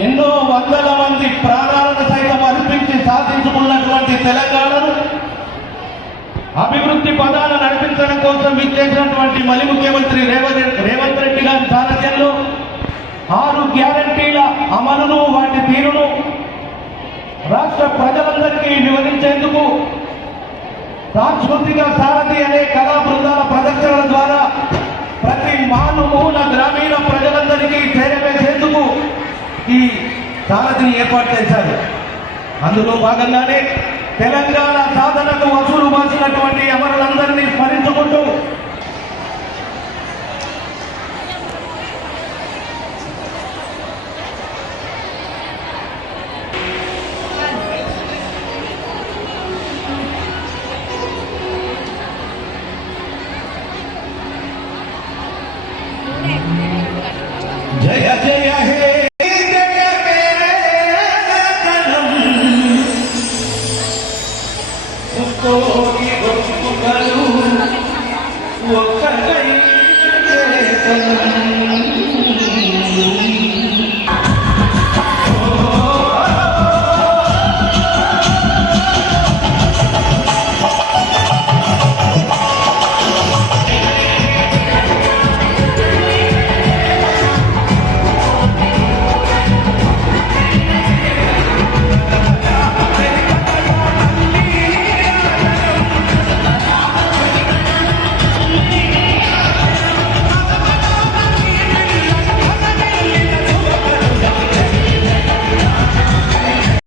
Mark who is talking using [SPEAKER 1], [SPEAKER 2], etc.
[SPEAKER 1] ఎన్నో వందల మంది ప్రాణాలను సైతం అర్పించి సాధించుకున్నటువంటి తెలంగాణను అభివృద్ధి పదాలు నడిపించడం కోసం విచ్చేసినటువంటి మలి ముఖ్యమంత్రి రేవంత్ రేవంత్ రెడ్డి గారి సారథ్యంలో ఆరు గ్యారంటీల అమలును వాటి తీరును రాష్ట్ర ప్రజలందరికీ వివరించేందుకు సాంస్కృతిక సారథి అనే కళా బృందాల ఈ సారథిని ఏర్పాటు చేశారు. అందులో భాగంగానే తెలంగాణ సాధనకు వసూలు బాసినటువంటి అమరులందరినీ స్మరించుకుంటూ జయ జయ Lord.